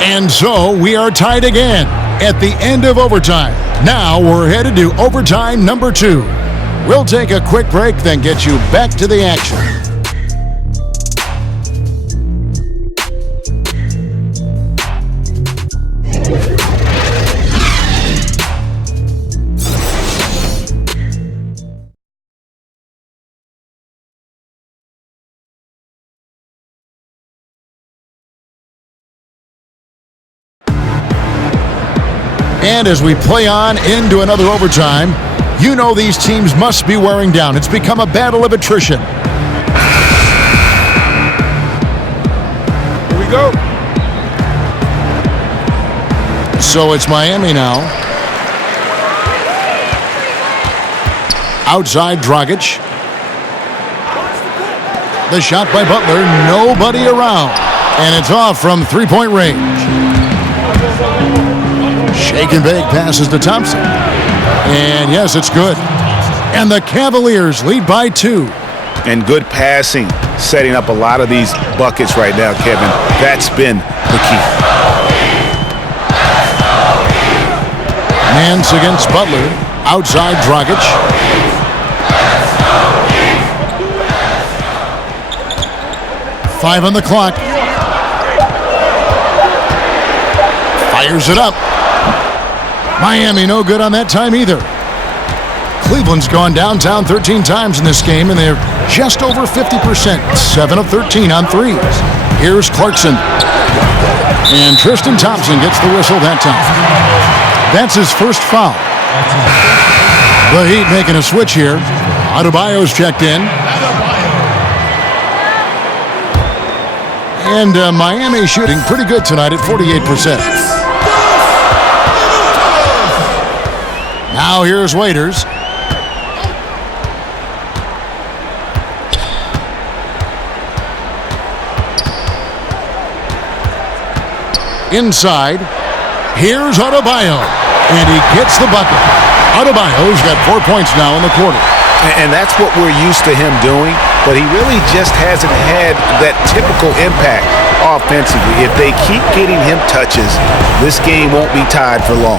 And so we are tied again at the end of overtime. Now we're headed to overtime number 2. We'll take a quick break, then get you back to the action. And as we play on into another overtime, you know these teams must be wearing down. It's become a battle of attrition. Here we go. So it's Miami now. Outside Dragic. The shot by Butler, nobody around. And it's off from three-point range. Shake and bake passes to Thompson. And yes, it's good. And the Cavaliers lead by 2. And good passing, setting up a lot of these buckets right now, Kevin. That's been the key. Nance against Butler. Outside Dragic. Five on the clock. Fires it up. Miami no good on that time either. Cleveland's gone downtown 13 times in this game, and they're just over 50%. 7 of 13 on threes. Here's Clarkson. And Tristan Thompson gets the whistle that time. That's his first foul. The Heat making a switch here. Adebayo's checked in. And Miami shooting pretty good tonight at 48%. Now here's Waiters. Inside. Here's Adebayo. And he gets the bucket. Adebayo's got 4 points now in the quarter. And that's what we're used to him doing, but he really just hasn't had that typical impact offensively. If they keep getting him touches, this game won't be tied for long.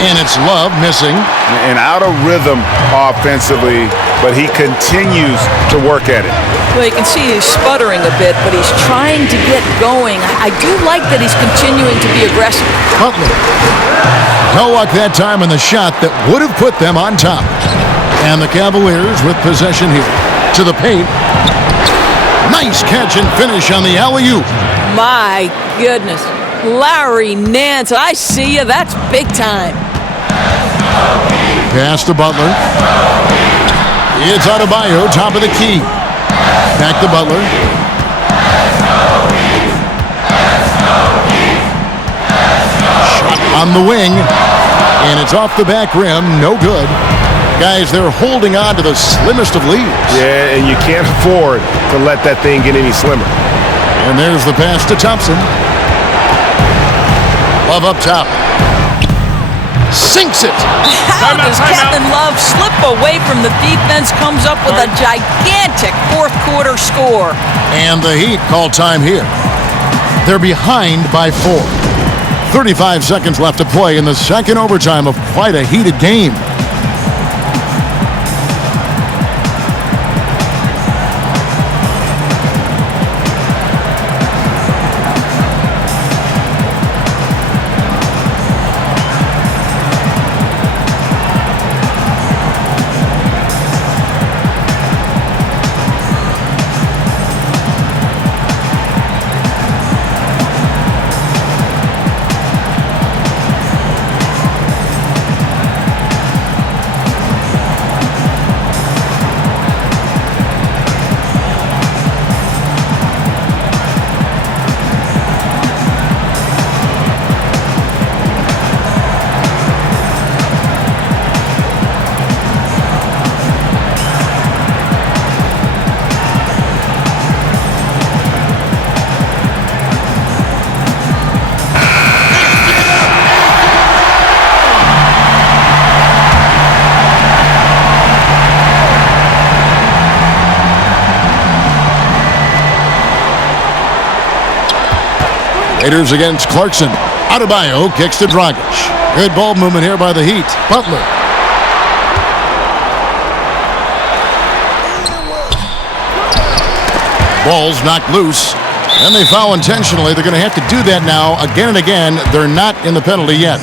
And it's Love missing. And out of rhythm offensively, but he continues to work at it. Well, you can see he's sputtering a bit, but he's trying to get going. I do like that he's continuing to be aggressive. Butler. No luck that time on the shot that would have put them on top. And the Cavaliers with possession here. To the paint. Nice catch and finish on the alley-oop. My goodness. Larry Nance, I see you. That's big time. Pass to Butler. It's Adebayo, top of the key. Back to Butler. on the wing, and it's off the back rim. No good. Guys, they're holding on to the slimmest of leads. Yeah, and you can't afford to let that thing get any slimmer. And there's the pass to Thompson. Love up top. Sinks it. How does Kevin Love slip away from the defense, comes up with a gigantic fourth quarter score. And the Heat call time here. They're behind by 4. 35 seconds left to play in the second overtime of quite a heated game. Raiders against Clarkson. Adebayo kicks to Dragic. Good ball movement here by the Heat. Butler. Ball's knocked loose. And they foul intentionally. They're going to have to do that now again and again. They're not in the penalty yet.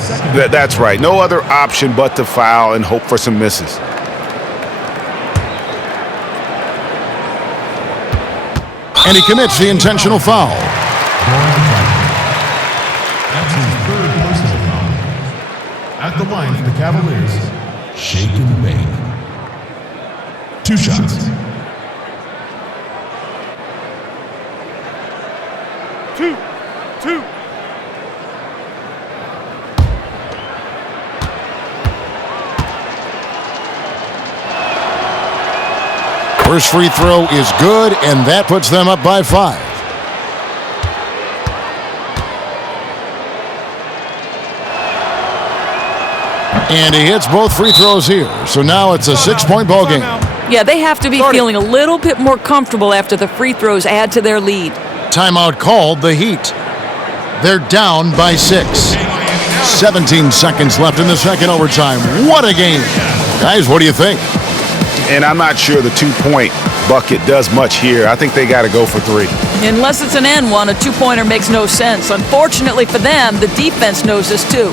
That's right. No other option but to foul and hope for some misses. And he commits the intentional foul. That's his third personal foul. At the line for the Cavaliers, shake and bake. 2 shots. 2. First free throw is good, and that puts them up by 5. And he hits both free throws here. So now it's a 6-point ball game. Yeah, they have to be feeling a little bit more comfortable after the free throws add to their lead. Timeout called, the Heat. They're down by 6. 17 seconds left in the second overtime. What a game. Guys, what do you think? And I'm not sure the 2-point bucket does much here. I think they got to go for 3. Unless it's an and one, a 2-pointer makes no sense. Unfortunately for them, the defense knows this too.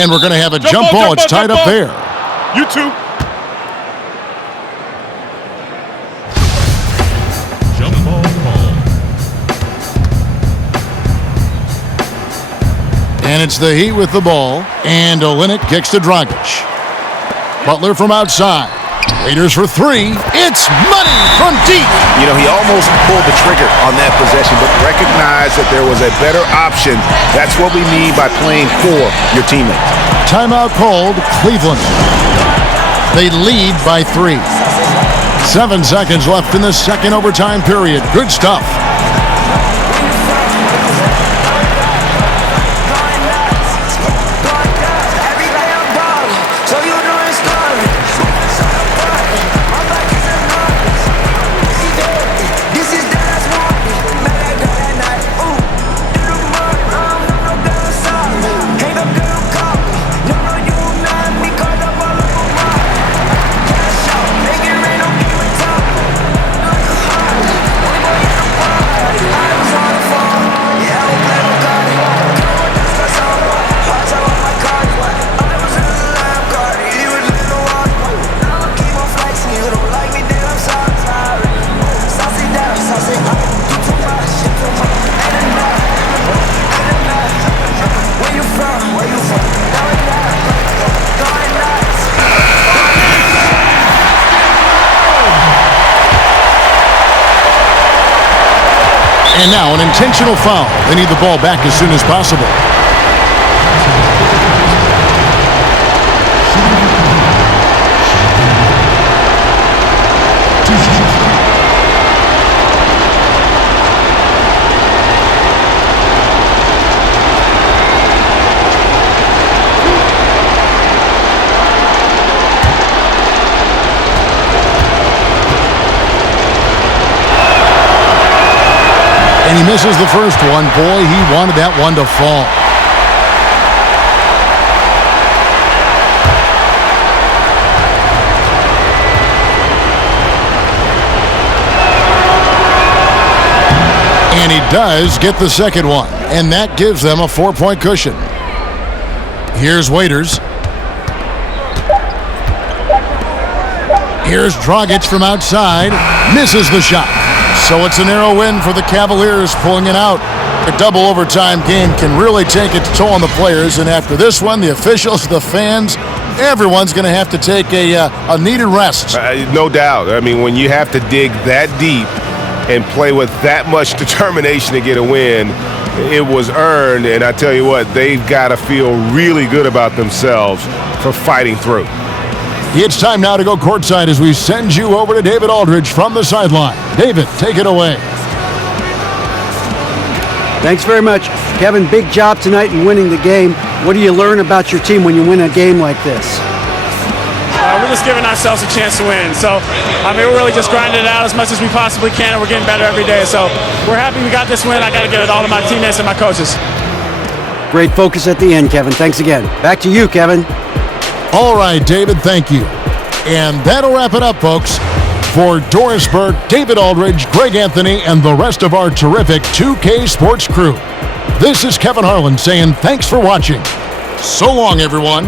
And we're going to have a jump ball. It's tied up there. You too. Jump ball call. And it's the Heat with the ball. And Olynyk kicks to Dragic. Butler from outside. Raiders for 3. It's money from deep. You know, he almost pulled the trigger on that possession, but recognized that there was a better option. That's what we mean by playing for your teammates. Timeout called, Cleveland. They lead by 3. 7 seconds left in the second overtime period. Good stuff. And now an intentional foul. They need the ball back as soon as possible. And he misses the first one. Boy, he wanted that one to fall. And he does get the second one. And that gives them a 4-point cushion. Here's Waiters. Here's Dragic from outside. Misses the shot. So it's a narrow win for the Cavaliers, pulling it out. A double overtime game can really take its toll on the players, and after this one, the officials, the fans, everyone's going to have to take a needed rest. No doubt. I mean, when you have to dig that deep and play with that much determination to get a win, it was earned, and I tell you what, they've got to feel really good about themselves for fighting through. It's time now to go courtside as we send you over to David Aldridge from the sideline. David, take it away. Thanks very much. Kevin, big job tonight in winning the game. What do you learn about your team when you win a game like this? We're just giving ourselves a chance to win. So, we're really just grinding it out as much as we possibly can, and we're getting better every day. So, we're happy we got this win. I got to give it all to my teammates and my coaches. Great focus at the end, Kevin. Thanks again. Back to you, Kevin. All right, David, thank you. And that'll wrap it up, folks. For Doris Burke, David Aldridge, Greg Anthony, and the rest of our terrific 2K Sports crew, this is Kevin Harlan saying thanks for watching. So long, everyone.